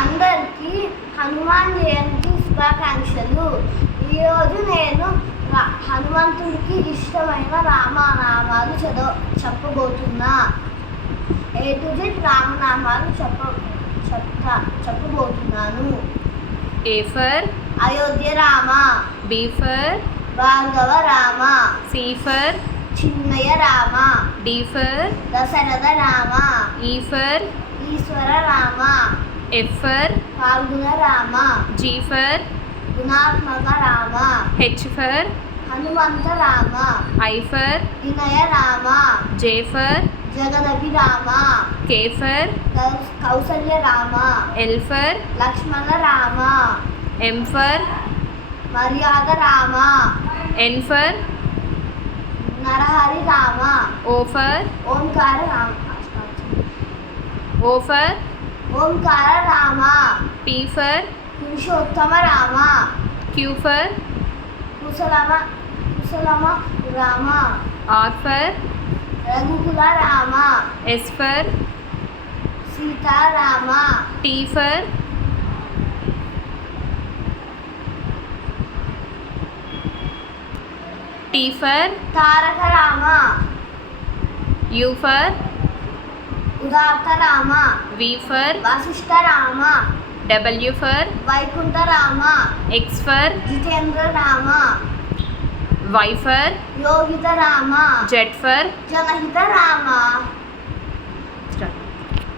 అందరికీ హనుమాన్ జయంతి శుభాకాంక్షలు. ఈరోజు నేను హనుమంతుడికి ఇష్టమైన రామనామాలు చెప్పబోతున్నా. A to Z రామనామాలు చెప్పబోతున్నాను. A for Ayodhya Rama, B for Bhargava Rama, C for Chinnaya Rama, D for Dasharatha Rama, E for Eshwara Rama, F for Phalguna Rama, G for గుణాత్మక Rama, H for Hanumantha Rama, I for వినయ Rama, J for జగదభి Rama, K for Kaushalya Rama, L for Lakshmana Rama, M for మర్యాద Rama, N for Narahari Rama, O for Omkara Rama, O for Omkara Rama, P for Purushottama Rama, Q for కుశలమ Rama, R for రఘుకుల Rama, S for Sitarama, T for Taraka Rama, U for ఉదాత్త Rama, V for Vashishtha Rama, W for Vaikuntha Rama, X for Jitendra Rama, Y for Yogita Rama, Z for జనహిత Rama.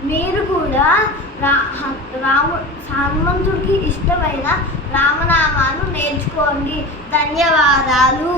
మీరు కూడా హనుమంతుడికి ఇష్టమైన రామనామాలు నేర్చుకోండి. ధన్యవాదాలు.